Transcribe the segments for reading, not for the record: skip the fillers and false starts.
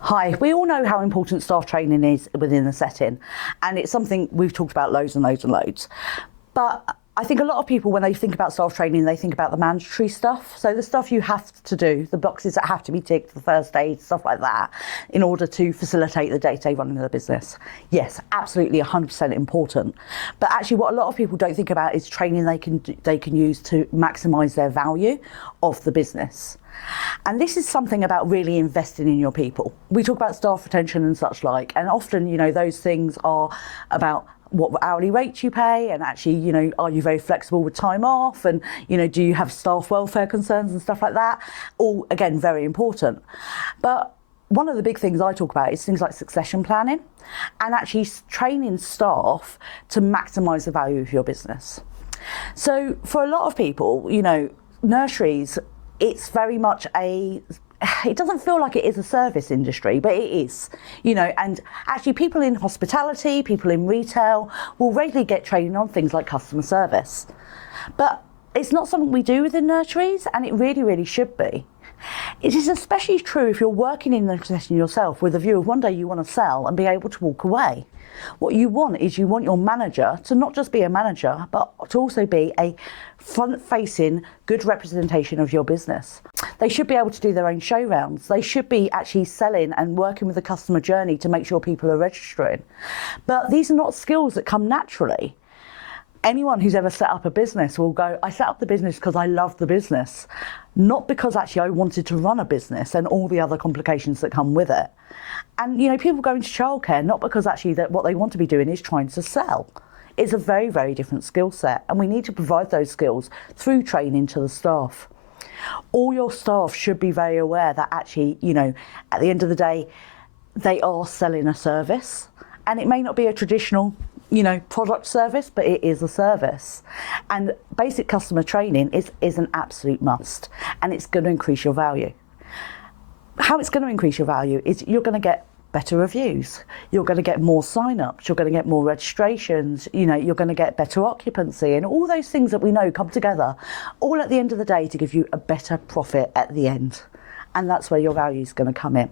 Hi, we all know how important staff training is within the setting, and it's something we've talked about loads and loads and loads. But I think a lot of people, when they think about staff training, they think about the mandatory stuff. So the stuff you have to do, the boxes that have to be ticked, the first aid, stuff like that, in order to facilitate the day-to-day running of the business. Yes, absolutely 100% important. But actually what a lot of people don't think about is training they can use to maximise their value of the business. And this is something about really investing in your people. We talk about staff retention and such like, and often, those things are about what hourly rates you pay, and actually, are you very flexible with time off, and, do you have staff welfare concerns and stuff like that? All, again, very important. But one of the big things I talk about is things like succession planning and actually training staff to maximise the value of your business. So for a lot of people, nurseries, it's very much it doesn't feel like it is a service industry, but it is, and actually people in hospitality, people in retail will regularly get training on things like customer service. But it's not something we do within nurseries, and it really, really should be. It is especially true if you're working in the setting yourself with a view of one day you want to sell and be able to walk away. What you want is you want your manager to not just be a manager, but to also be a front-facing, good representation of your business. They should be able to do their own show rounds. They should be actually selling and working with the customer journey to make sure people are registering. But these are not skills that come naturally. Anyone who's ever set up a business will go, I set up the business because I love the business, not because actually I wanted to run a business and all the other complications that come with it. And people go into childcare not because actually what they want to be doing is trying to sell. It's a very, very different skill set, and we need to provide those skills through training to the staff. All your staff should be very aware that actually, at the end of the day, they are selling a service, and it may not be a traditional product service, but it is a service. And basic customer training is an absolute must, and it's going to increase your value. How it's going to increase your value is you're going to get better reviews, you're going to get more sign-ups, you're going to get more registrations, you're going to get better occupancy, and all those things that we know come together, all at the end of the day to give you a better profit at the end. And that's where your value is going to come in.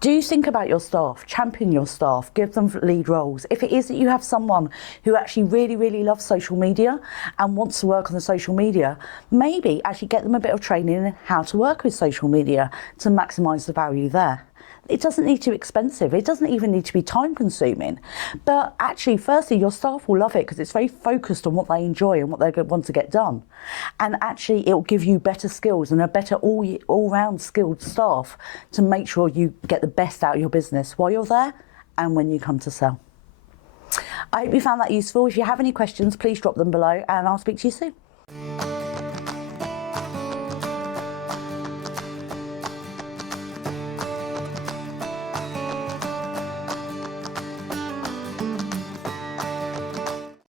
Do think about your staff, champion your staff, give them lead roles. If it is that you have someone who actually really, really loves social media and wants to work on the social media, maybe actually get them a bit of training in how to work with social media to maximise the value there. It doesn't need to be expensive. It doesn't even need to be time consuming. But actually, firstly, your staff will love it because it's very focused on what they enjoy and what they want to get done. And actually, it will give you better skills and a better all-round skilled staff to make sure you get the best out of your business while you're there and when you come to sell. I hope you found that useful. If you have any questions, please drop them below and I'll speak to you soon.